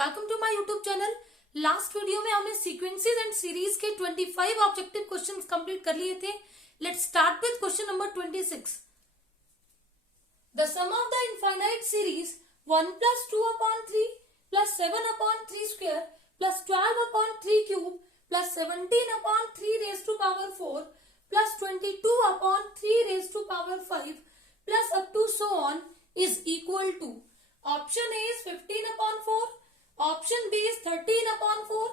Welcome to my YouTube channel. Last video में हमने sequences and series के 25 objective questions complete कर लिए थे। Let's start with question number 26। The sum of the infinite series 1 plus 2 upon 3 plus 7 upon 3 square plus 12 upon 3 cube plus 17 upon 3 raised to power 4 plus 22 upon 3 raised to power 5 plus up to so on is equal to option A is 15 upon 4, option B is 13 upon 4,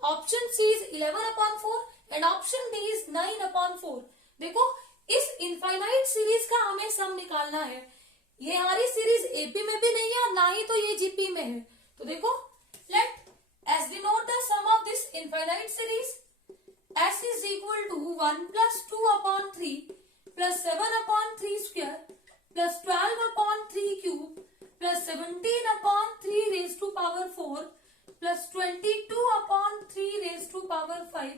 option C is 11 upon 4 and option D is 9 upon 4। देखो इस infinite series का हमें सम निकालना है। ये हमारी series AP में भी नहीं है और ना ही तो ये जीपी में है। तो देखो let S denote the sum of this infinite series. S is equal to 1 plus 2 upon 3 plus 7 upon 3 square plus 12 upon 3 cube plus 17 upon 3 raised to power 4 plus 22 upon 3 raised to power 5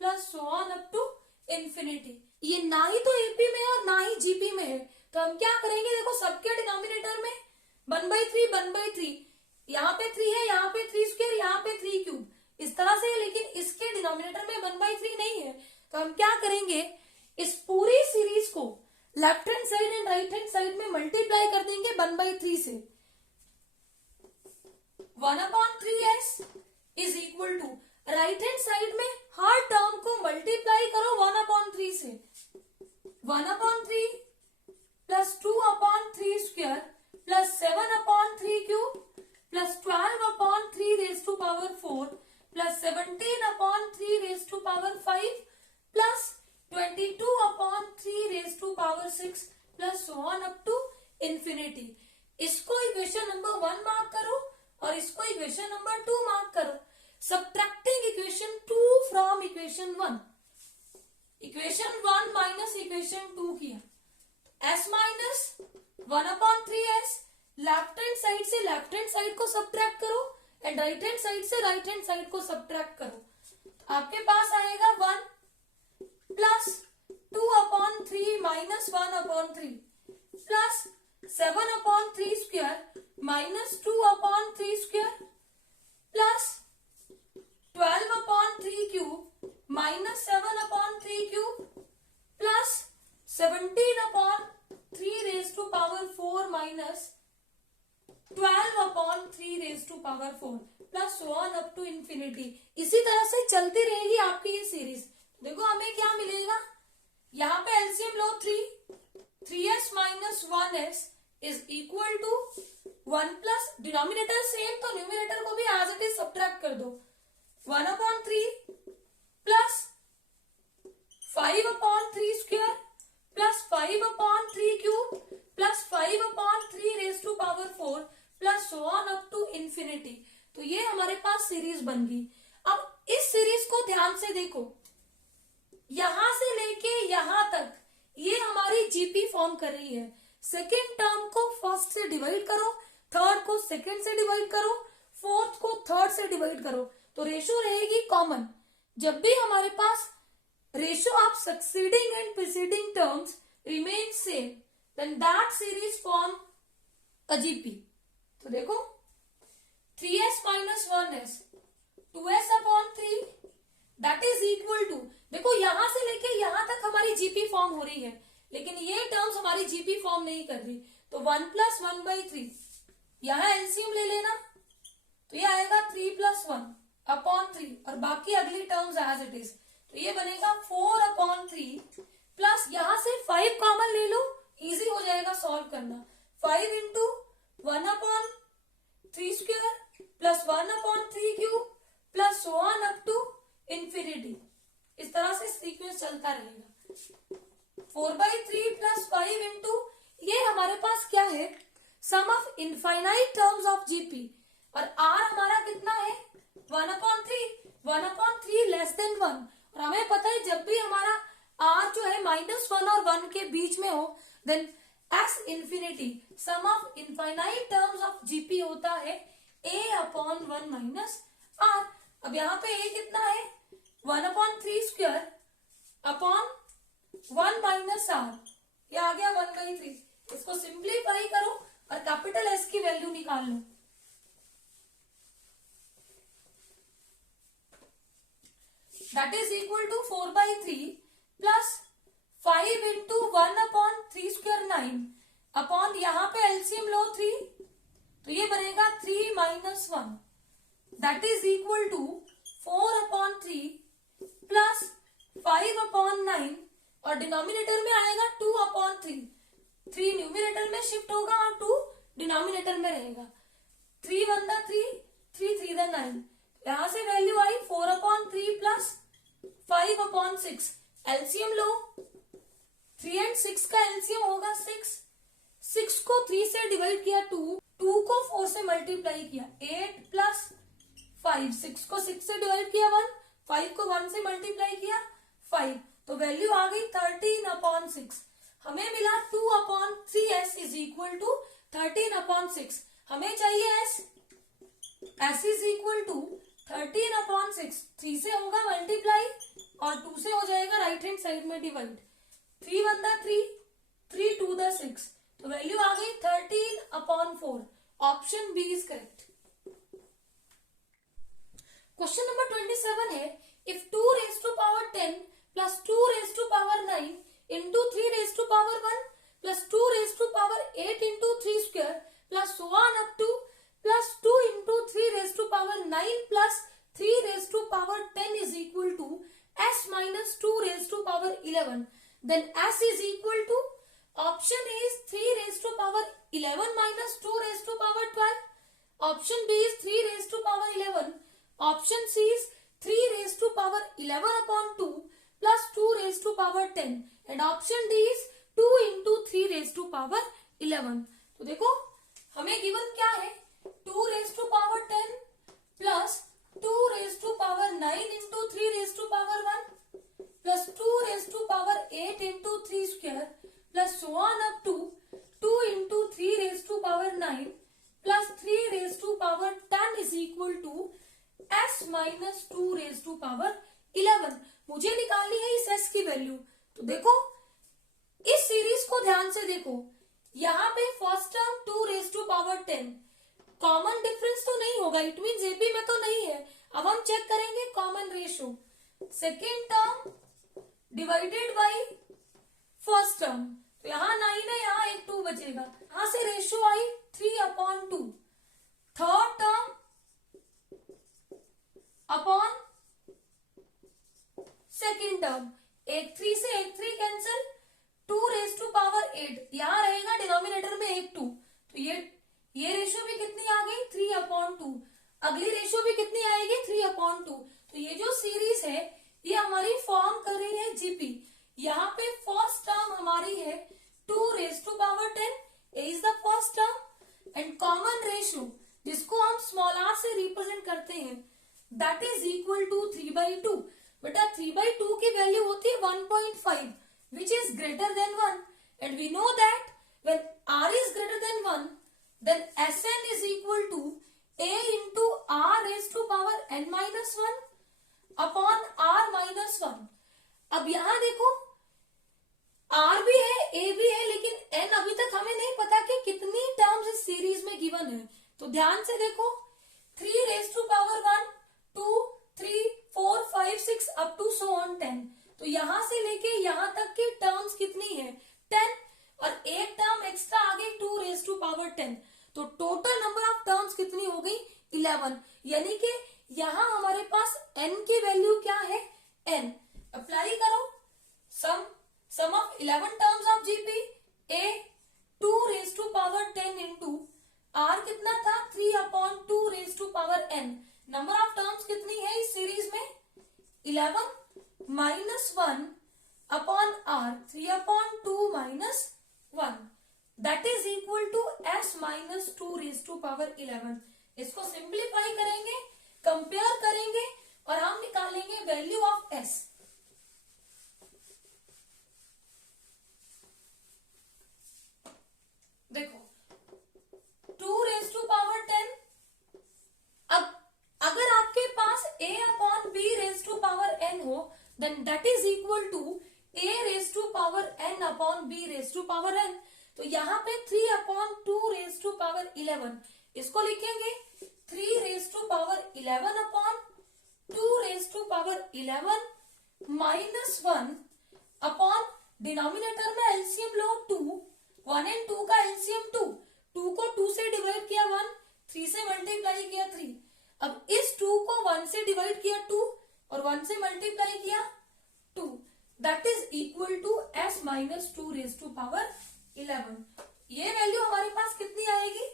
plus so on up to infinity। ये ना ही तो AP में है और ना ही GP में है। तो हम क्या करेंगे, देखो सबके डिनोमिनेटर में 1/3 यहाँ पे 3 है, यहाँ पे 3 स्क्वायर, यहाँ पे 3 क्यूब, इस तरह से। लेकिन इसके डिनोमिनेटर में 1/3 नहीं है। तो हम क्या करेंगे, इस पूरी सीरीज को left hand side and right hand side में मल्टीप्लाई कर देंगे 1/3 से। 1/3s is equal to right hand side में हर टर्म को मल्टीप्लाई करो 1/3 से। 1/3 plus 2/3 square plus 7/3 cube plus 12/3 raise to power 4 plus 17/3 raise to power 5 plus 22/3 raise to power 6 plus so on up to infinity. इसको equation number 1 mark करो और इसको equation number 2 mark करो। Subtracting equation 2 from equation 1, equation 1 minus equation 2 किया, s minus 1/3s left hand side से left hand side को subtract करो and right hand side से राइट हैंड साइड को सबट्रैक्ट करो। तो आपके पास आएगा 1 plus 2/3 minus 1/3 plus 7/3 square minus 2/3 square plus 12/3 cube minus 7/3 cube plus 17/3 raise to power 4 minus 12/3 raise to power 4 plus so on up to infinity. इसी तरह से चलती रहेगी आपकी ये सीरीज। देखो हमें क्या मिलेगा, यहाँ पे एलसीएम लो 3s minus 1s is equal to 1 plus denominator same तो न्यूमिनेटर को भी एज इट इज सबट्रैक्ट कर दो। 1/3 plus 5/3 square plus 5/3 cube plus 5/3 raise to power 4 plus so on up to infinity. तो ये हमारे पास सीरीज बन गई। अब इस सीरीज को ध्यान से देखो, यहां से लेके यहां तक ये हमारी जीपी फॉर्म कर रही है। सेकेंड टर्म को फर्स्ट से डिवाइड करो, थर्ड को सेकेंड से डिवाइड करो, फोर्थ को थर्ड से डिवाइड करो, तो रेशो रहेगी कॉमन। जब भी हमारे पास ratio of succeeding and preceding terms remain same then that series form a GP. तो देखो 3s minus 1s 2s/3 that is equal to, देखो यहां से लेके यहां तक हमारी जीपी फॉर्म हो रही है, लेकिन ये टर्म्स हमारी जीपी फॉर्म नहीं कर रही। तो 1 प्लस 1/3 यहां एलसीएम ले लेना, तो ये आएगा 3 प्लस 1/3 और बाकी अगली टर्म्स एज इट इज। तो ये बनेगा 4/3 प्लस यहां से 5 कॉमन ले लो, इजी हो जाएगा सॉल्व करना। 5 into 1/3 square plus 1/3 cube plus so on up to infinity. इस तरह से सीक्वेंस चलता रहेगा। 4/3 प्लस 5 इंटू, ये हमारे पास क्या है, sum of infinite terms of GP, और आर हमारा कितना है 1/3 लेस देन 1। और हमें पता है जब भी हमारा आर जो है -1 और 1 के बीच में हो then S infinity sum of infinite terms of GP होता है a/1 माइनस आर। अब यहाँ पे a कितना है 1/3 स्क्वायर अपॉन 1 माइनस आर, ये आ गया 1/3। इसको सिंप्लीफाई करो और कैपिटल एस की वैल्यू निकाल लो। That is equal to 4/3 plus 5 into 1/3² 9 upon यहाँ पे एलसीएम लो 3, तो ये बनेगा 3 minus 1 that is equal to 4/3 plus 5/9 और डिनोमिनेटर में आएगा 2/3। 3 न्यूमिनेटर में शिफ्ट होगा और 2 डिनोमिनेटर में रहेगा। 3 1 3, 3 3 9, यहां से वैल्यू आई 4/3 प्लस 5/6। एलसीएम लो, 3 और 6 का एलसीएम होगा 6। 6 को 3 से डिवाइड किया 2, 2 को 4 से मल्टीप्लाई किया 8 प्लस 5, 6 को 6 से डिवाइड किया 1, 5 को 1 से मल्टीप्लाई किया 5, तो वैल्यू आ गई 13/6। हमें मिला 2/3s इज इक्वल टू 13/6। हमें चाहिए s, s is equal to 13/6। 3 से होगा मल्टीप्लाई और 2 से हो जाएगा राइट हैंड साइड में डिवाइड। 3 1 3, 3 2 6, तो वैल्यू आ गई 13/4। Option B is correct. Question number 27 है if 2 raised to power 10 plus 2 raised to power 9 into 3 raised to power 1 plus 2 raised to power 8 into 3 square plus so on up to plus 2 into 3 raised to power 9 plus 3 raised to power 10 is equal to s minus 2 raised to power 11, then s is equal to option A is 3 raised to power 11 minus 2 raised to power 12, option B is 3 raised to power 11, option C is 3 raised to power 11/2 plus 2 raised to power 10 and option D is 2 into 3 raised to power 11। तो देखो हमें given क्या है, 2 raised to power 10 plus 2 raised to power 9 into 3 raised to power 1 plus 2 raised to power 8 into 3 square plus so on up to 2 into 3 raised to power 9 plus 3 raised to power 10 is equal to s minus 2 raised to power 11। मुझे निकालनी है इस s की value. तो देखो इस series को ध्यान से देखो, यहाँ पे first term 2 raised to power 10, common difference तो नहीं होगा, इट मीन एपी में तो नहीं है। अब हम चेक करेंगे common ratio, second term divided by first term, तो यहाँ 9 है, यहाँ एक 2 बचेगा, यहां से रेशियो आई 3/2। Third term upon second term, एक 3 से एक 3 कैंसिल, 2 raised to power 8, यहां रहेगा डिनोमिनेटर में एक 2, तो ये रेशियो भी कितनी आ गई 3/2। अगली रेशियो भी कितनी आएगी 3/2। तो ये जो सीरीज है ये हमारी फॉर्म कर रही है जीपी। यहाँ पे फर्स्ट टर्म हमारी है 2 raised to power 10, A is the first term and common ratio जिसको हम स्मॉल आर से रिप्रेजेंट करते हैं दैट इज इक्वल टू 3/2। बेटा 3/2 की वैल्यू होती है 1.5 which is greater than 1 and we know that when r is greater than 1 then Sn is equal to a into r raised to power n minus 1 upon r minus 1। अब यहां देखो r भी है a भी है, लेकिन n अभी तक हमें नहीं पता कि कितनी टर्म्स इस सीरीज में गिवन है। तो ध्यान से देखो 3 raised to power 1 2 3 4 5 6 up to so on 10, तो यहां से लेके यहां तक की टर्म्स कितनी है 10 और एक टर्म एक्स्ट्रा आ गई 2 raised to power 10, तो टोटल नंबर ऑफ टर्म्स कितनी हो गई 11। यानी कि यहां हमारे पास n की वैल्यू क्या है n। अप्लाई करो sum of 11 terms of GP, a 2 raised to power 10 into r कितना था 3/2 raised to power n। Number of terms कितनी है इस सीरीज में 11 minus 1 upon r 3/2 minus 1 that is equal to s minus 2 raised to power 11। इसको simplify करेंगे, compare करेंगे और हम निकालेंगे वैल्यू ऑफ s। देखो 2 raised to power 10, अब अगर आपके पास a/b raised to power n हो then that is equal to a raised to power n upon b raised to power n। तो यहाँ पे 3/2 raised to power 11, इसको लिखेंगे 3 raised to power 11 upon 2 raise to power 11 minus 1 upon denominator में LCM लो 2, 1 and 2 का LCM 2, 2 को 2 से डिवाइड किया 1, 3 से मल्टीप्लाई किया 3। अब इस 2 को 1 से डिवाइड किया 2 और 1 से मल्टीप्लाई किया 2, that is equal to s minus 2 raise to power 11। ये वैल्यू हमारे पास कितनी आएगी?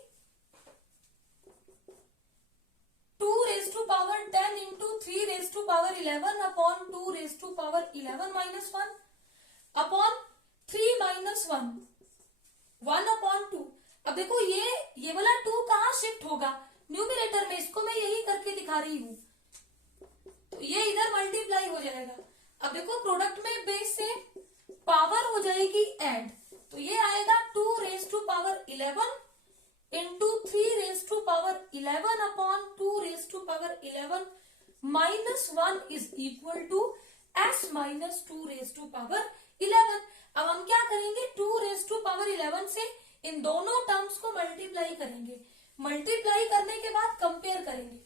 2 raise to power 10 into 3 raise to power 11 upon 2 raise to power 11 minus 1 upon 3 minus 1, 1 upon 2। अब देखो ये वाला 2 कहाँ शिफ्ट होगा? न्यूमरेटर में। इसको मैं यही करके दिखा रही हूं, तो ये इधर मल्टीप्लाई हो जाएगा। अब देखो प्रोडक्ट में बेस से पावर हो जाएगी ऐड, तो ये आएगा 2 raise to power 11 into 3 raise to power 11 upon 2 raise to power 11 minus 1 is equal to s minus 2 raise to power 11। अब हम क्या करेंगे? 2 रेज टू पावर 11 से इन दोनों टर्म्स को मल्टीप्लाई करेंगे। मल्टीप्लाई करने के बाद कंपेयर करेंगे।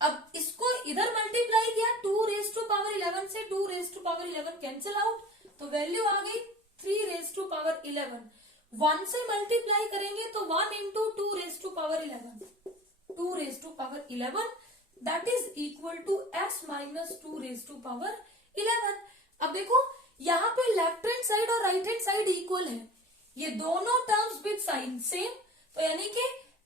अब इसको इधर मल्टीप्लाई किया 2 रेज टू पावर 11 से 2 raise to power 11 cancel out, तो वैल्यू आ गई 3 रेज टू पावर 11। 1 से मल्टीप्लाई करेंगे तो 1 into 2 raise to power 11, 2 raise to power 11 that is equal to s minus 2 raise to power 11। अब देखो यहाँ पे लेफ्ट हैंड साइड और राइट हैंड साइड इक्वल है, ये दोनों टर्म्स विद साइन सेम, तो यानी कि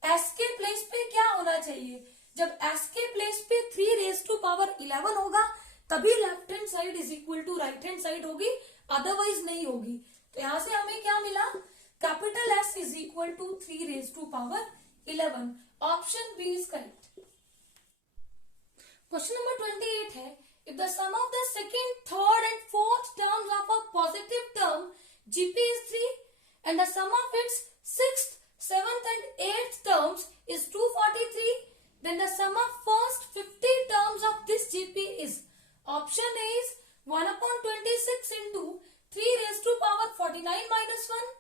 s के प्लेस पे क्या होना चाहिए? जब s के प्लेस पे 3 रेज टू पावर 11 होगा तभी left hand side is equal to right hand side होगी, अदरवाइज नहीं होगी। तो यहां से हमें क्या मिला? Capital S is equal to 3 raise to power 11। Option B is correct. Question number 28 है, if the sum of the second, third and fourth terms of a positive term GP is 3 and the sum of its sixth, seventh and eighth terms is 243, then the sum of first 50 terms of this GP is, option A is 1 upon 26 into 3 raised to power 49 minus 1,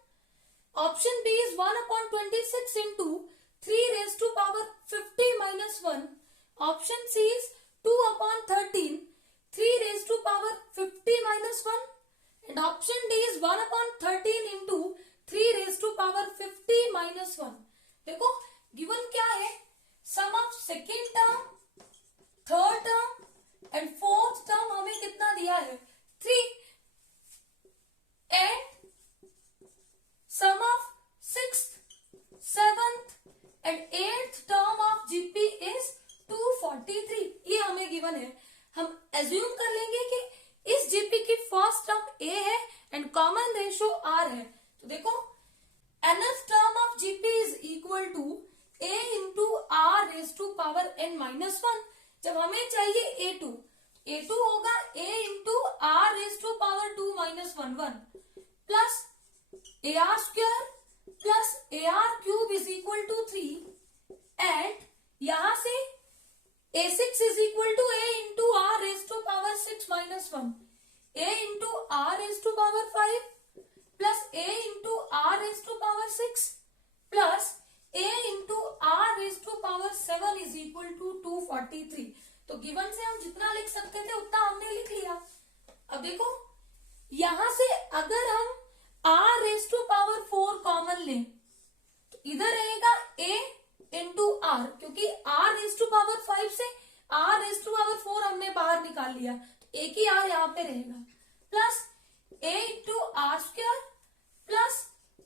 option B is 1 upon 26 into 3 raised to power 50 minus 1, option C is 2 upon 13 3 raised to power 50 minus 1 and option D is 1 upon 13 into 3 raised to power 50 minus 1। देखो given क्या है? Sum of second term, third term and fourth term हमें कितना दिया है? 3 and sum of sixth, seventh and eighth term of GP is 243। ये हमें given है। हम एज्यूम कर लेंगे कि इस जीपी की फर्स्ट टर्म ए है एंड कॉमन रेशियो आर है, तो देखो nth term of GP is equal to a into are raise to power n minus 1। जब हमें चाहिए a2 होगा a into are raise to power 2 minus 1 plus a are square plus a are cube is equal to 3 and यहां से a6 is equal to a into r raised to power 6 minus 1, a into r raised to power 5 plus a into r raised to power 6 plus a into r raised to power 7 is equal to 243। तो given से हम जितना लिख सकते थे उतना हमने लिख लिया। अब देखो यहां से अगर हम r raised to power 4 common लें तो इधर रहेगा a इंटू आर, क्योंकि आर रेज टू पावर 5 से आर रेज टू पावर 4 हमने बाहर निकाल लिया, तो एक ही आर यहाँ पे रहेगा plus a into r square plus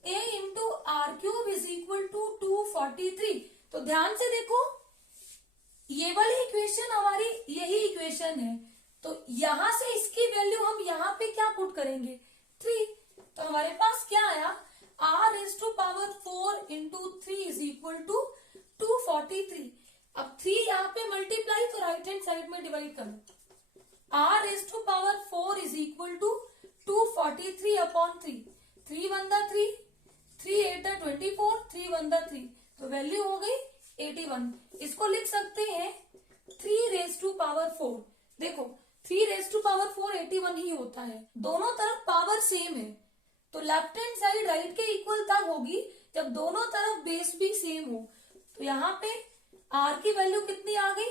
a into r cube is equal to 243। तो ध्यान से देखो ये वाली इक्वेशन हमारी यही इक्वेशन है, तो यहां से इसकी वैल्यू हम यहाँ पे क्या पुट करेंगे? 3। तो हमारे पास क्या आया? r raise to power 4 into 3 is equal to 243। अब 3 यहाँ पे मल्टीप्लाई तो राइट हैंड साइड में डिवाइड करो। r raise to power 4 is equal to 243 upon 3, 3 1 3, 3 8 24, 3 1 3, तो वैल्यू हो गई 81। इसको लिख सकते हैं 3 रेज टू पावर 4। देखो 3 रेज टू पावर 4 81 ही होता है, दोनों तरफ पावर सेम है, तो लेफ्ट हैंड साइड राइट के इक्वल तब होगी जब दोनों तरफ बेस भी सेम हो। तो यहाँ पे r की वैल्यू कितनी आ गई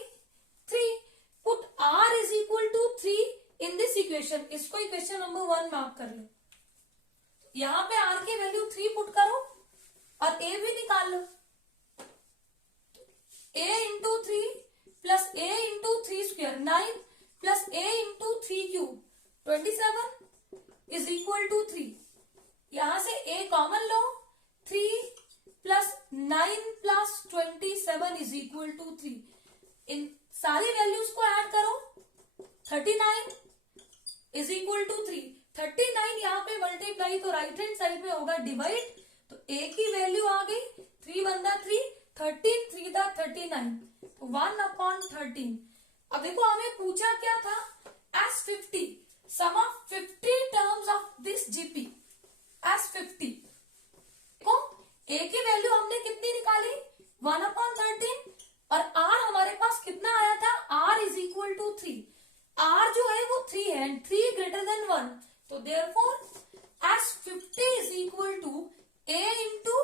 3. Put r is equal to 3 in this equation. इसको इक्वेशन नंबर 1 मार्क कर लो. यहाँ पे r की वैल्यू 3 पुट करो और a भी निकाल लो. a into 3 plus a into 3 square 9 plus a into 3 cube 27 is equal to 3. यहां से a कॉमन लो. 3 plus 9 plus 27 is equal to 3. इन सारी वैल्यूज को ऐड करो. 39 इज इक्वल टू 3. 39 यहाँ पे मल्टीप्लाई तो राइट हैंड साइड में होगा डिवाइड. तो a की वैल्यू आ गई 3 वन दा 3, 13 3 दा 39, तो 1/13. अब देखो हमें पूछा क्या था as 50 sum of 50 terms of this GP as 50. देखो a की वैल्यू हमने कितनी निकाली 1/13 और r हमारे पास कितना आया था r is equal to 3. r जो है वो 3 है एंड 3 ग्रेटर देन 1. तो therefore as 50 is equal to a into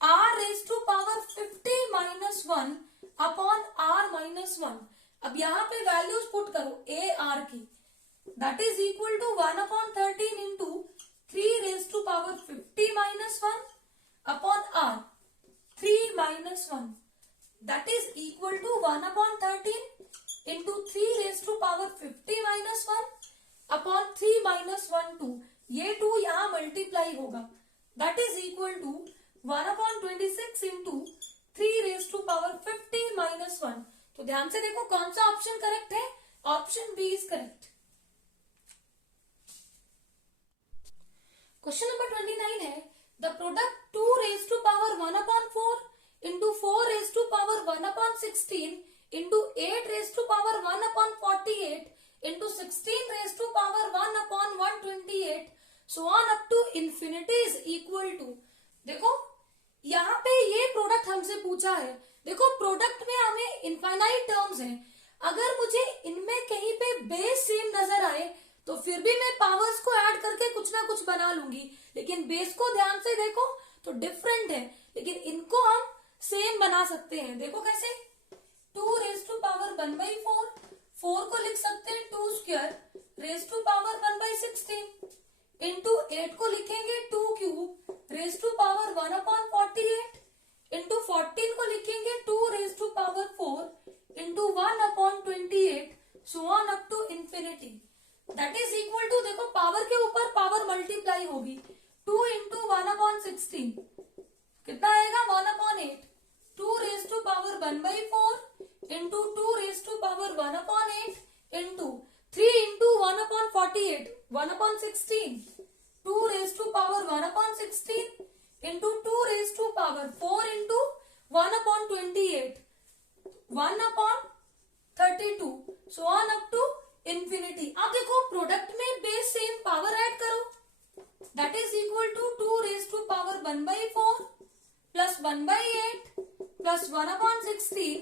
r raise to power 50 minus 1 upon r minus 1. अब यहाँ पे वैल्यूज पुट करो a r की. That is equal to 1/13 into 3 raise to power 50 minus 1 upon r 3 minus 1. That is equal to 1/13 into 3 raise to power 50 minus 1 upon 3 minus 1 2. ये 2 यहाँ multiply होगा. That is equal to 1/26 into 3 raise to power 50 minus 1. तो ध्यान से देखो कौन सा option correct है. Option B is correct. Question number 29 है the product 2 raise to power 1/4 into 4 raise to power 1/16 into 8 raise to power 1/48 into 16 raise to power 1/128 so on up to infinity is equal to. देखो यहाँ पे ये product हमसे पूछा है. देखो product में हमें इनफाइनाइट टर्म्स हैं. अगर मुझे इनमें कहीं पे बेस सेम नजर आए तो फिर भी मैं पावर्स को ऐड करके कुछ ना कुछ बना लूंगी. लेकिन बेस को ध्यान से देखो तो डिफरेंट है, लेकिन इनको हम सेम बना सकते हैं. देखो कैसे 2 रेज टू पावर 1/4, 4 को लिख सकते हैं 2 square raise to power 1/16 into 8 को लिखेंगे 2 cube raise to power 1/48 into 14 को लिखेंगे 2 raise to power 4 into 1/28 so on up to infinity. That is equal to देखो पावर के ऊपर पावर मल्टीप्लाई होगी. 2 इंटू 1/16 कितना आएगा 1/8. 2 raise to power 1/4 into 2 raise to power 1/8 into 3 into 1/48 1/16 2 raise to power 1/16 into 2 raise to power 4 into 1/28 1/32 so on up to infinity. अब देखो product में base same power add करो. That is equal to 2 raise to power 1/4 plus 1/8 plus 1/16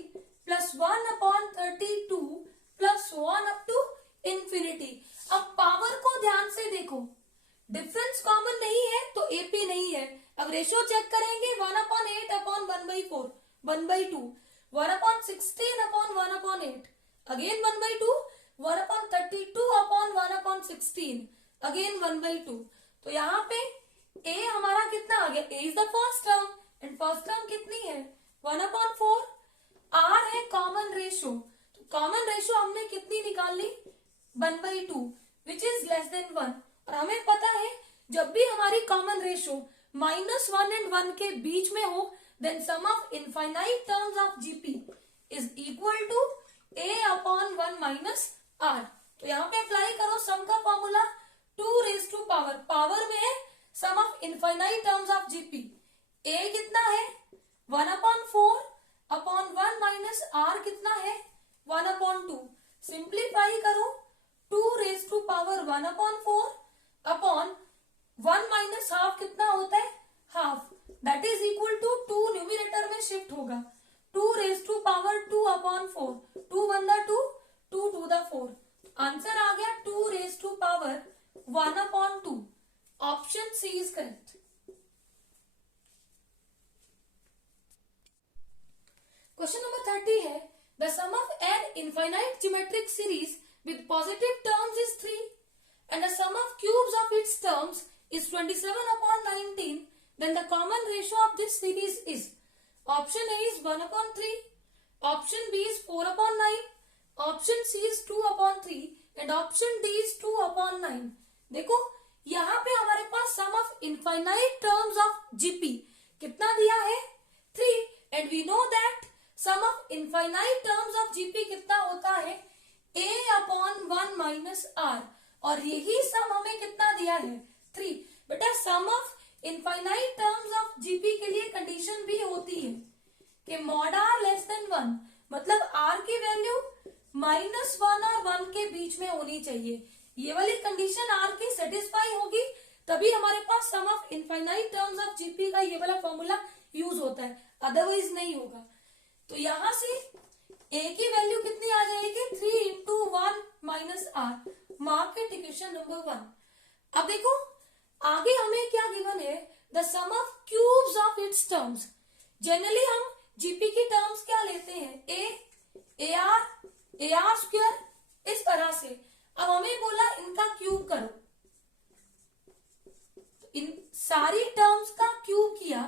plus 1/32 plus so on up to infinity. अब power को ध्यान से देखो, difference common नहीं है तो एपी नहीं है. अब रेशियो चेक करेंगे 1/8 upon 1/4 1/2 1/16 upon 1/8 again 1/2 1/32 upon 1/16 again 1/2. तो यहाँ पे a हमारा कितना आ गया. a is the first term and first term कितनी है 1/4. r है कॉमन रेशियो. तो कॉमन रेशियो हमने कितनी निकाली 1/2 विच इज लेस देन 1. और हमें पता है जब भी हमारी कॉमन रेशियो -1 एंड 1 के बीच में हो then sum of infinite terms of GP is equal to a upon 1 minus r. तो यहाँ पे अप्लाई करो सम का फॉर्मूला 2 रेज टू पावर में है sum of infinite terms of GP. a कितना है 1/4 अपॉन 1 माइनस r कितना है 1/2. सिंप्लीफाई करो 2 raise to power 1/4 upon 1 minus half कितना होता है half. That is equal to 2 numerator में शिफ्ट होगा 2 रेज टू पावर 2/4 2 1 2 2 2 4. आंसर आ गया 2 raise to power 1/2. Option C is correct. Question number 30 है the sum of an infinite geometric series with positive terms is 3 and the sum of cubes of its terms is 27/19, then the common ratio of this series is option A is 1/3, option B is 4/9, option C is 2/3 and option D is 2/9. देखो यहाँ पे हमारे पास sum of infinite terms of GP कितना दिया है 3 and we know that sum of infinite terms of GP कितना होता है A/1 माइनस आर और यही सम हमें कितना दिया है 3. बेटा sum of infinite terms of GP के लिए कंडीशन भी होती है कि मॉड आर लेस देन 1 मतलब आर की वैल्यू -1 और 1 के बीच में होनी चाहिए. ये वाली कंडीशन आर की सेटिस्फाई होगी तभी हमारे पास sum of infinite terms of GP का ये वाला फॉर्मूला यूज होता है, अदरवाइज नहीं होगा. तो यहां से ए की वैल्यू कितनी आ जाएगी 3 × 1 minus r. Mark it equation number 1. अब देखो आगे हमें क्या गिवन है the sum of cubes of its terms. Generally हम जीपी की टर्म्स क्या लेते हैं ए आर स्क्वायर इस तरह से. अब हमें बोला इनका क्यूब करो, इन सारी टर्म्स का क्यूब किया,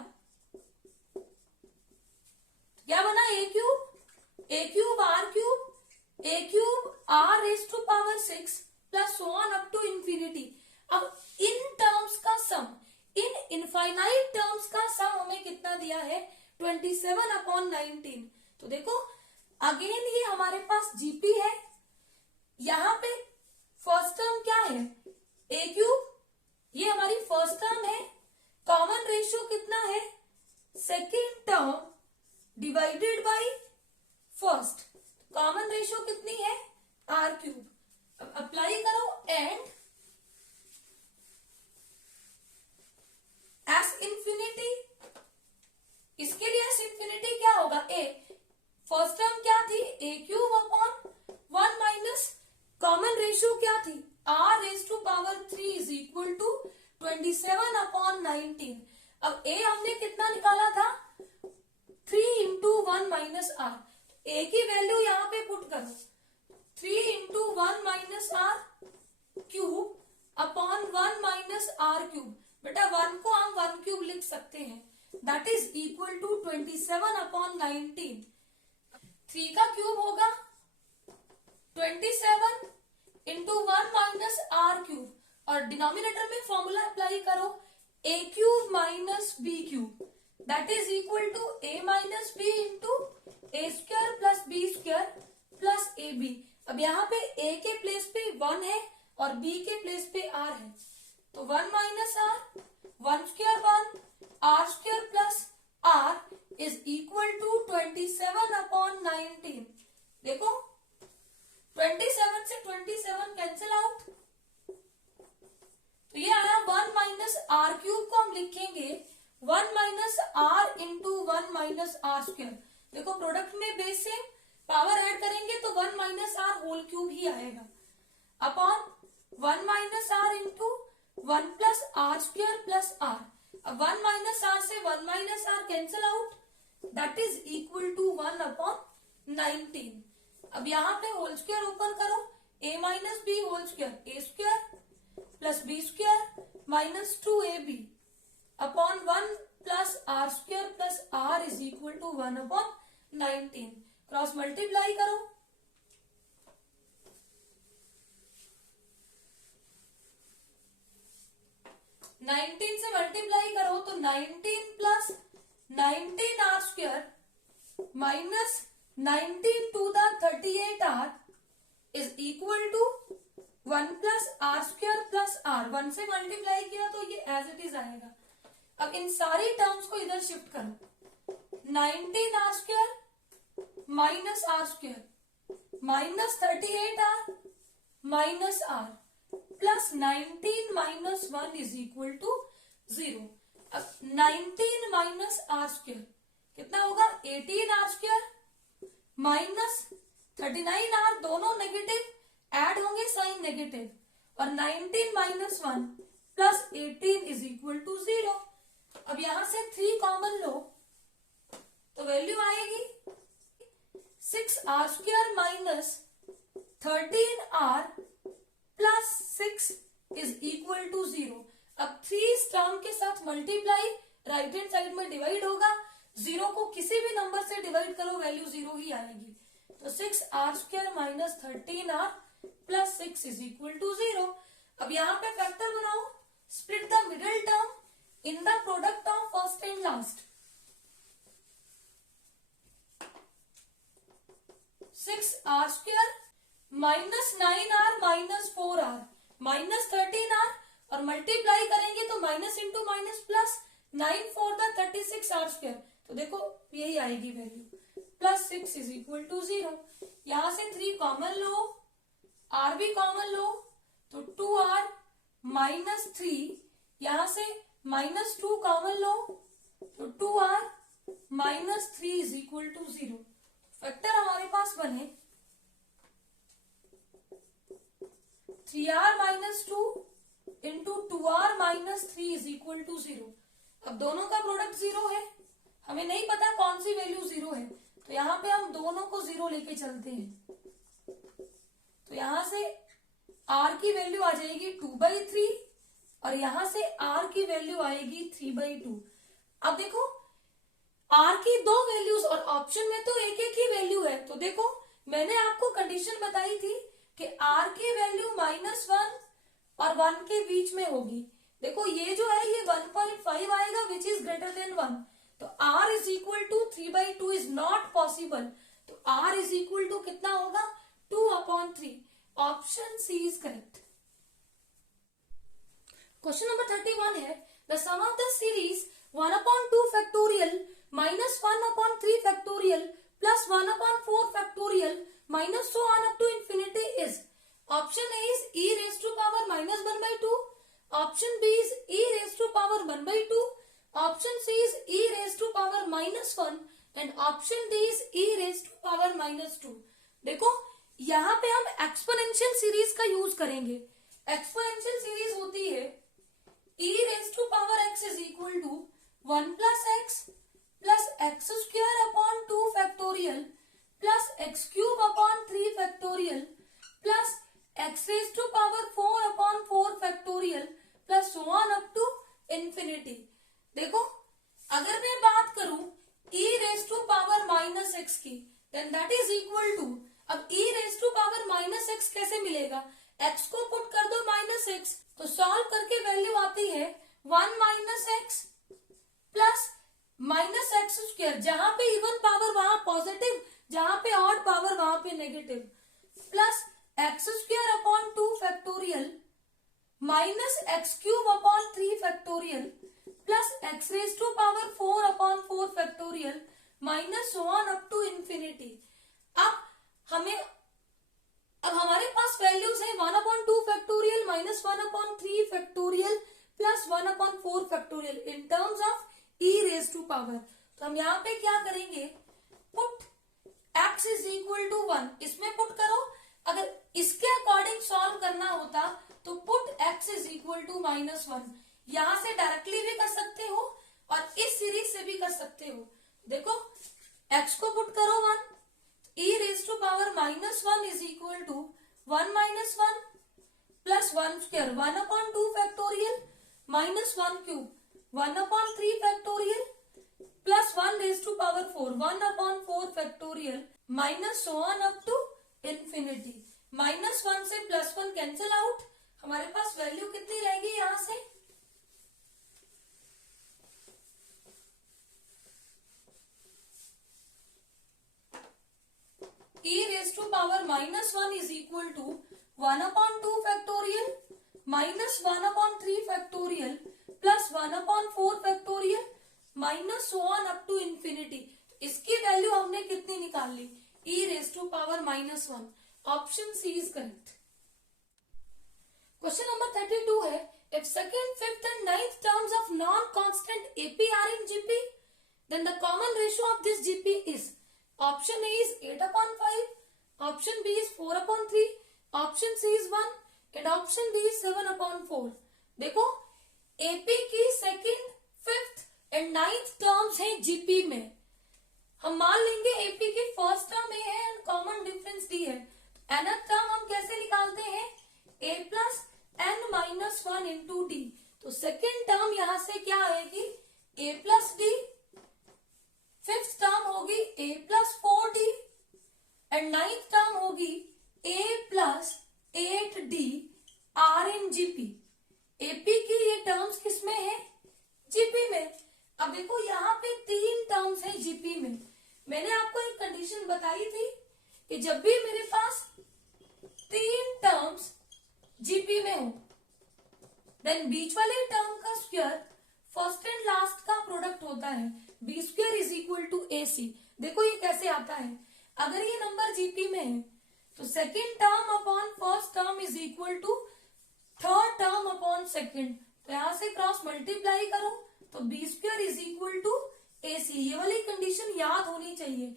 क्या बना A cube R raise to power 6 plus so on up to infinity. अब इन टर्म्स का सम, इन इनफाइनाइट टर्म्स का सम हमें कितना दिया है 27/19. तो देखो अगेन ये हमारे पास जीपी है. यहां पे फर्स्ट टर्म क्या है ए क्यूब, ये हमारी फर्स्ट टर्म है. कॉमन रेशियो कितना है second term divided by first. Common ratio कितनी है आर क्यूब. अब अप्लाई करो एंड एस इंफिनिटी. इसके लिए एस इंफिनिटी क्या होगा ए, फर्स्ट टर्म क्या थी A cube upon 1 minus common ratio क्या थी R raise to power 3 is equal to 27/19. अब ए हमने कितना निकाला था 3 × 1 माइनस आर. ए की वैल्यू यहां पे पुट करो 3 × 1 minus are cube upon 1 minus are cube. बेटा 1 को हम 1 क्यूब लिख सकते हैं, दैट इज इक्वल टू 27/19. 3 का क्यूब होगा 27 × 1 माइनस आर क्यूब और डिनोमिनेटर में फॉर्मूला अप्लाई करो A cube minus B cube, that is equal to A minus B into A square plus B square plus A B. अब यहाँ पे ए के place पे 1 है और बी के प्लेस पे आर है, तो 1 minus r 1 square 1 r square plus r is equal to 27/19. देखो 27 से 27 कैंसिल आउट, तो ये आया 1 माइनस आर क्यूब को हम लिखेंगे 1 minus r into 1 minus r square. देखो प्रोडक्ट में बेस से पावर ऐड करेंगे तो 1 माइनस आर होल क्यूब ही आएगा upon 1 minus r into 1 plus r square plus r. अब 1 माइनस आर से 1 minus r cancel out, that is equal to 1/19. अब यहाँ पे होल स्क्वायर ओपन करो a minus B whole square a square plus B square minus 2ab upon 1 plus r square plus r is equal to 1/19. Cross multiply करो, nineteen से multiply करो तो 19 plus 19 r square minus 19 two द 38 r is equal to 1 plus r square plus r. 1 से multiply किया तो ये as it is आएगा. अब इन सारी टर्म्स को इधर शिफ्ट करो 19 r square minus r square minus 38 r minus r plus 19 minus 1 is equal to 0. अब 19 माइनस आर स्क्वायर कितना होगा 18 आर स्क्वायर माइनस 39 आर, दोनों नेगेटिव ऐड होंगे साइन नेगेटिव और 19 minus 1 plus 18 is equal to 0. अब यहां से 3 कॉमन लो तो वैल्यू आएगी 6r² minus 13r plus 6 is equal to 0। अब 3 इस टर्म के साथ मल्टीप्लाई, राइट हैंड साइड में डिवाइड होगा, 0 को किसी भी नंबर से डिवाइड करो वैल्यू 0 ही आएगी। तो 6r² minus 13r plus 6 is equal to 0। अब यहाँ पे फैक्टर बनाओ, split the middle term in the product of first and last. 6r² minus 9r minus 4r minus 13r और मल्टीप्लाई करेंगे तो माइनस इंटू माइनस प्लस 9 4 द 36r²। तो देखो यही आएगी value, plus 6 is equal to 0। यहां से 3 कॉमन लो, r भी कॉमन लो, तो 2r माइनस 3, यहां से माइनस 2 कॉमन लो, तो 2r minus 3 is equal to 0। Factor हमारे पास बने 3r minus 2 into 2r minus 3 is equal to 0। अब दोनों का प्रोडक्ट 0 है, हमें नहीं पता कौन सी वैल्यू 0 है, तो यहाँ पे हम दोनों को 0 लेके चलते हैं। तो यहां से r की वैल्यू आ जाएगी 2/3 और यहां से r की वैल्यू आएगी 3/2। अब देखो r की 2 वैल्यूज और ऑप्शन में तो एक एक ही वैल्यू है, तो देखो मैंने आपको कंडीशन बताई थी कि r की वैल्यू -1 और 1 के बीच में होगी। देखो ये जो है ये 1.5 आएगा विच इज ग्रेटर देन 1, तो r is equal to 3/2 is not possible. तो r इज इक्वल टू कितना होगा 2/3। Option C is correct. Question number 31 है the sum of the series 1/2 factorial minus 1/3 factorial plus 1/4 factorial minus so on up to infinity is। Option A is e raised to power -1/2, option B is e raised to power 1/2, option C is e raised to power -1 and option D is e raised to power -2। देखो यहाँ पे हम exponential series का use करेंगे। Exponential series होती है e raised to power x is equal to 1 plus x plus x square upon 2 factorial plus x cube upon 3 factorial plus x raised to power 4 upon 4 factorial plus so on up to infinity। देखो अगर मैं बात करूं e raised to power -x की, then that is equal to, अब e raised to power -x कैसे मिलेगा, x को पुट कर दो -x, तो सॉल्व करके वैल्यू आती है 1 -x प्लस -x²। जहां पे इवन पावर वहां पॉजिटिव, जहां पे ऑड पावर वहां पे negative, plus x² upon 2 factorial minus x³ upon 3 factorial plus x raise to power 4 upon 4 factorial minus so on up to infinity. अब हमारे पास वैल्यूज है 1/2 factorial minus 1/3 factorial plus 1/4 factorial in terms of e raise to power. तो हम यहाँ पे क्या करेंगे, put x is equal to 1, इसमें पुट करो। अगर इसके अकॉर्डिंग सॉल्व करना होता तो put x is equal to -1, यहां से डायरेक्टली भी कर सकते हो और इस सीरीज से भी कर सकते हो। देखो x को पुट करो 1, e raise to power -1 is equal to 1 - 1 plus 1² 1/2 factorial minus 1³ 1/3 factorial plus 1 raise to power 4 1/4 factorial minus so on up to infinity. -1 से +1 कैंसिल आउट, हमारे पास वैल्यू कितनी रहेगी यहां से, e raise to power -1 is equal to 1/2 factorial minus 1/3 factorial plus 1/4 factorial minus so on up to infinity. इसकी value हमने कितनी निकाल ली, e raise to power -1। Option C is correct. Question number 32 है if second, fifth and 9th terms of non constant AP are in GP then the common ratio of this GP is. Option A is 8/5, option B is 4/3, option C is 1 and option D is 7/4। देखो AP की second, fifth and 9th terms है GP में, हम मान लेंगे AP की first term a है and common difference d है, nth टर्म हम कैसे निकालते हैं, a plus n minus one into d. तो सेकेंड टर्म यहां से क्या आएगी, a plus d, fifth term होगी a plus four d and ninth term होगी a plus eight d are in GP. AP की ये टर्म्स किसमें है, जीपी में। अब देखो यहाँ पे तीन टर्म्स है जीपी में। मैंने आपको एक कंडीशन बताई थी कि जब भी मेरे पास तीन टर्म्स जीपी में हो, देन बीच वाले टर्म का स्क्वायर फर्स्ट एंड लास्ट का प्रोडक्ट होता है, B square is equal to A C. देखो ये कैसे आता है, अगर ये नंबर जीपी में है तो second term upon first term is equal to third term upon second. तो यहां से क्रॉस मल्टीप्लाई करो तो B square is equal to A C. ये वाली कंडीशन याद होनी चाहिए,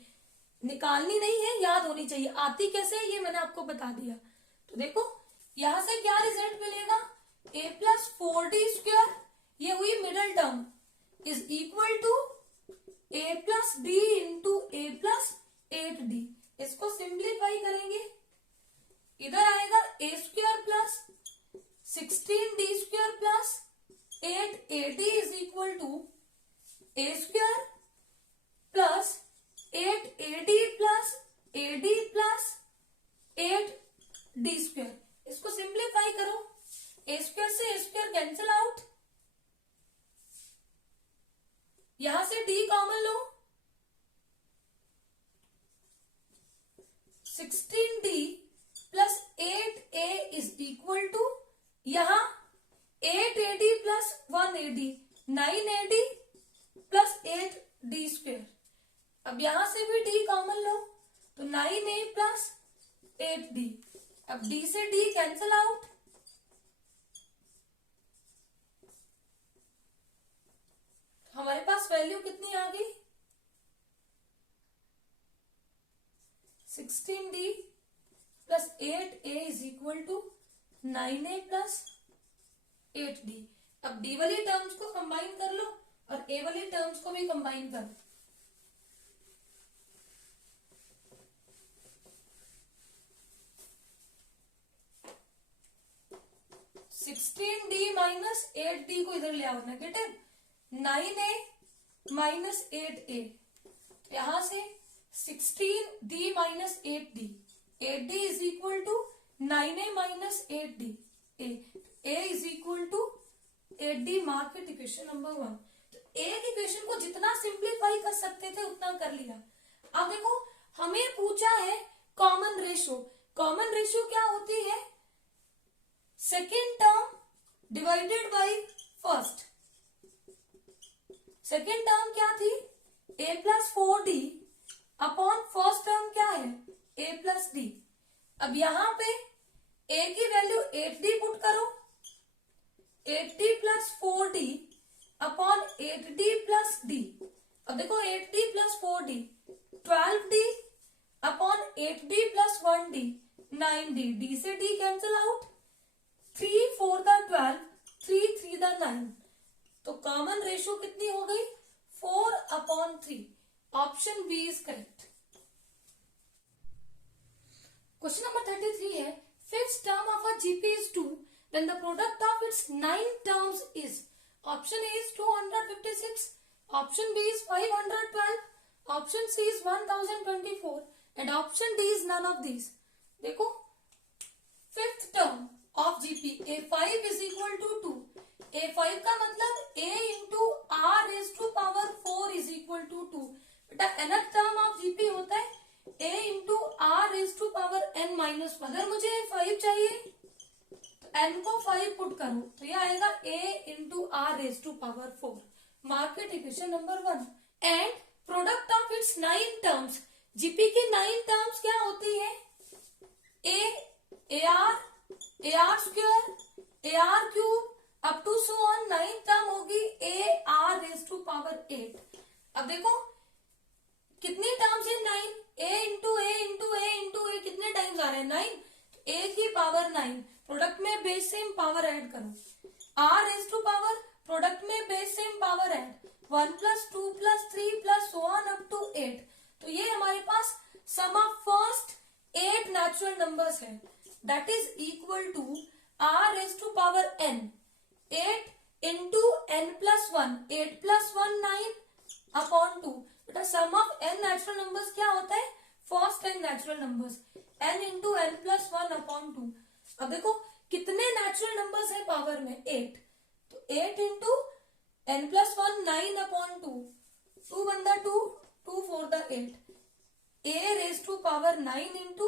निकालनी नहीं है, याद होनी चाहिए। आती कैसे है ये मैंने आपको बता दिया। तो देखो यहां से क्या रिजल्ट मिलेगा, a plus four d square, ये हुई middle term, is equal to a plus d into a plus eight d. इसको सिंप्लीफाई करेंगे, इधर आएगा a square plus 16d square plus 8ad is equal to a square plus 8ad plus ad plus 8d square. इसको simplify करो, a square से a square cancel out, यहां से d common लो, 16d plus 8a is equal to यहां 8ad plus 1ad 9ad plus 8d square. अब यहां से भी d कॉमन लो तो 9a प्लस 8d। अब d से d कैंसिल आउट, हमारे पास वैल्यू कितनी आ गई, 16d plus 8a is equal to 9a plus 8d। अब d वाली टर्म्स को कंबाइन कर लो और a वाली टर्म्स को भी कंबाइन कर लो। 16d माइनस 8d को इधर ले आओ, नेगेटिव 9a माइनस 8a, यहां से 16d minus 8d, 8d is equal to 9a minus 8d, a is equal to 8d। Mark it equation number 1। तो a की इक्वेशन को जितना सिंप्लीफाई कर सकते थे उतना कर लिया। अब देखो हमें पूछा है कॉमन रेशियो। कॉमन रेशियो क्या होती है, second term divided by first. Second term क्या थी, a plus 4d upon first term क्या है, a प्लस d। अब यहां पे a की वैल्यू 8d पुट करो, 8d plus 4d upon 8d plus d। अब देखो 8d plus 4d 12d upon 8d plus 1d 9d, d से d कैंसिल आउट, 3 4 द 12, 3 3 द 9। तो कॉमन रेशियो कितनी हो गई, 4/3। Option B is correct. Question number 33 है, fifth term of a GP is 2, then the product of its 9 terms is, option A is 256, option B is 512, option C is 1024 and option D is none of these। देखो fifth term of GP A5 is equal to 2, A5 का मतलब A into R raised to power 4 is equal to 2। बेटा nth term of GP होता है a into are raise to power n minus. अगर मुझे 5 चाहिए तो n को 5 पुट करो तो ये आएगा a into are raise to power 4। Mark it equation number 1। And product of its 9 terms, GP की 9 टर्म्स क्या होती है, A are square, A are cube up to so on. 9 term होगी A R raise to power 8। अब देखो कितनी terms है, 9, a into A into A into A, कितने टाइम्स आ रहे हैं, 9, a की पावर 9। प्रोडक्ट में बेस सेम पावर ऐड करो, r raise to power, product में base same power add, 1 plus 2 plus 3 plus so on up to 8। तो ये हमारे पास sum of first 8 natural numbers है, that is equal to r raise to power n, 8 into n plus 1, 8 plus 1 9 upon 2। बेटा sum of n natural numbers क्या होता है, first 10 natural numbers, n into n plus 1 upon 2। अब देखो कितने natural numbers है power में, 8, तो 8 इंटू n प्लस 1 9 अपॉन 2, 2 बंदा 2, 2 4 द 8, a raise to power 9 into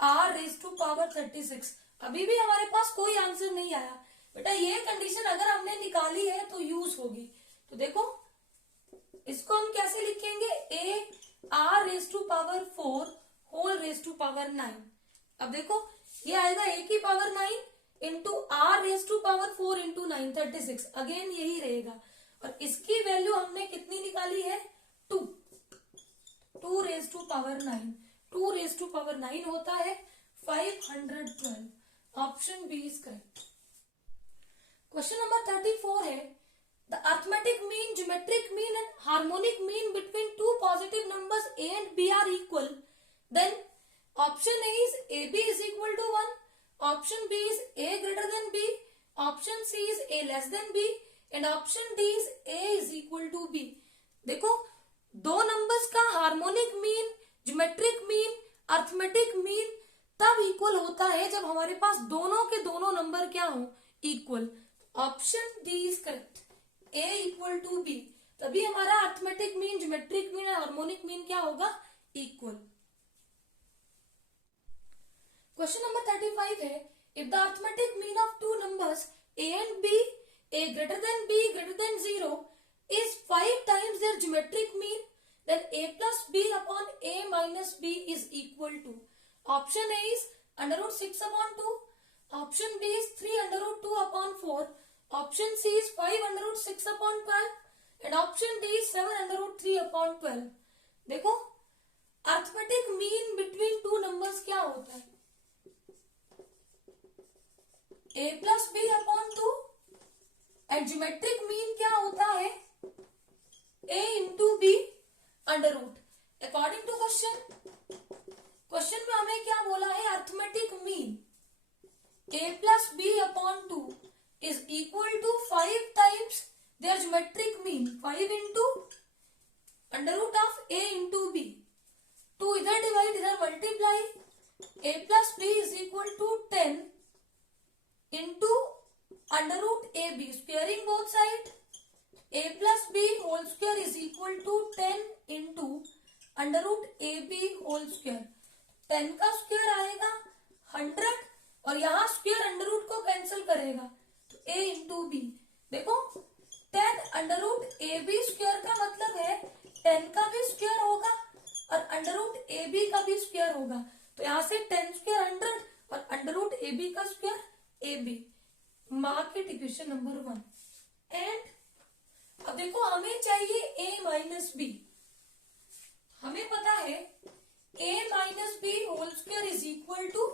r raise to power 36। अभी भी हमारे पास कोई आंसर नहीं आया। बेटा ये कंडीशन अगर हमने निकाली है तो यूज होगी। तो देखो इसको हम कैसे लिखेंगे, a r raise to power 4 whole raise to power 9। अब देखो ये आएगा a की power 9 into r raise to power 4 into 9 36, again यही रहेगा। और इसकी वैल्यू हमने कितनी निकाली है, 2, 2 raise to power 9, 2 raise to power 9 होता है 512। Option B is correct. Question number 34 है, the arithmetic mean, geometric mean and harmonic mean between two positive numbers a and b are equal, then option A is ab is equal to 1, option B is a greater than b, option C is a less than b and option D is a is equal to b। देखो दो numbers का harmonic mean, geometric mean, arithmetic mean तब equal होता है जब हमारे पास दोनों के दोनों नंबर क्या हो, equal. Option D is correct, a equal to b, तभी हमारा अरिथमेटिक मीन, ज्योमेट्रिक मीन और हार्मोनिक मीन क्या होगा, इक्वल। क्वेश्चन नंबर 35 है, if the arithmetic mean of two numbers a and b, a greater than b greater than 0 is 5 times their geometric mean, then a plus b upon a minus b is equal to, option A is under root 6 upon 2, option B is 3 under root 2 upon 4, option C is 5 under root 6 upon 12 and option D is 7 under root 3 upon 12। देखो arithmetic mean between two numbers क्या होता है, a plus B upon 2 and geometric mean क्या होता है, a into B under root. According to question में हमें क्या बोला है, arithmetic mean a plus B upon 2 is equal to 5 times their geometric mean, 5 into under root of a into B, 2 इधर divide इधर multiply, a plus B is equal to 10 into under root A B, squaring both side, a plus B whole square is equal to 10 into under root A B whole square. 10 का square आएगा 100 और यहाँ square under root को cancel करेगा तो a into B. देखो 10 under root A B square का मतलब है 10 का भी स्क्वायर होगा और अंडर रूट ए बी का भी स्क्वायर होगा, तो यहाँ से 10 स्क्वायर 100 और अंडर रूट ए बी का square A B. Mark it equation number 1। And अब देखो हमें चाहिए a माइनस बी, हमें पता है a minus B whole square is equal to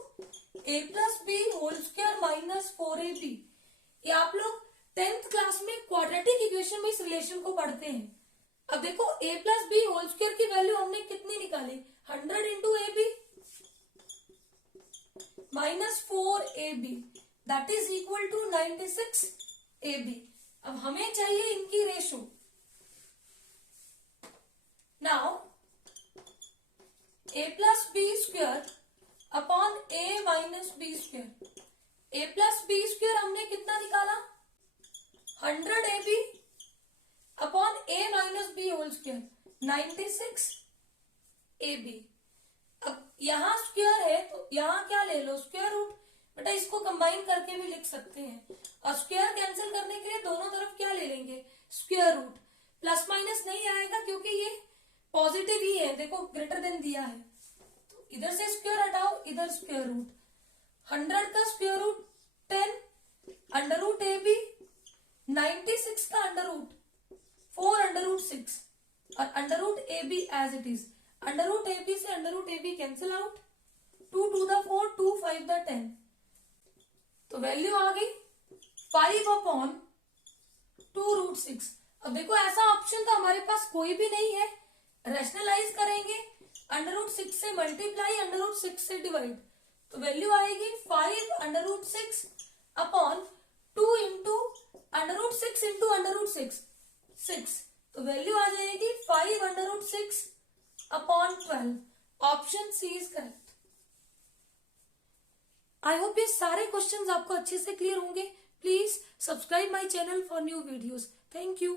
a plus B whole square minus 4ab। ये आप लोग 10th क्लास में क्वाड्रेटिक इक्वेशन में इस रिलेशन को पढ़ते हैं। अब देखो a plus B whole square की वैल्यू हमने कितनी निकाली, 100 into A B minus 4ab that is equal to 96ab। अब हमें चाहिए इनकी ratio. Now a plus B square upon a minus B square, a plus B square हमने कितना निकाला 100ab upon a minus B whole square 96ab। अब यहाँ square है तो यहाँ क्या ले लो, स्क्वायर रूट। बेटा इसको कंबाइन करके भी लिख सकते हैं और स्क्वायर कैंसिल करने के लिए दोनों तरफ क्या ले लेंगे, स्क्वायर रूट। प्लस माइनस नहीं आएगा क्योंकि ये पॉजिटिव ही है, देखो ग्रेटर देन दिया है तो इधर से स्क्वायर हटाओ, इधर स्क्वायर रूट। 100 का square root 10 under root A B, 96 का अंडर रूट 4 अंडर रूट 6 और under root A B as it is. Under root A B से under root A B cancel out, 2 2 द 4 2 5 द 10, तो वैल्यू आ गई 5 अपॉन 2 रूट 6। अब देखो ऐसा ऑप्शन तो हमारे पास कोई भी नहीं है, रैशनलाइज करेंगे, √6 से मल्टीप्लाई, √6 से डिवाइड, तो वैल्यू आएगी 5 √6 अपॉन 2 इंटू √6 इंटू √6 6, तो वैल्यू आ जाएगी 5 √6 upon 12। Option C is correct. I hope ये सारे क्वेश्चंस आपको अच्छे से क्लियर होंगे। Please subscribe my channel for new videos. Thank you.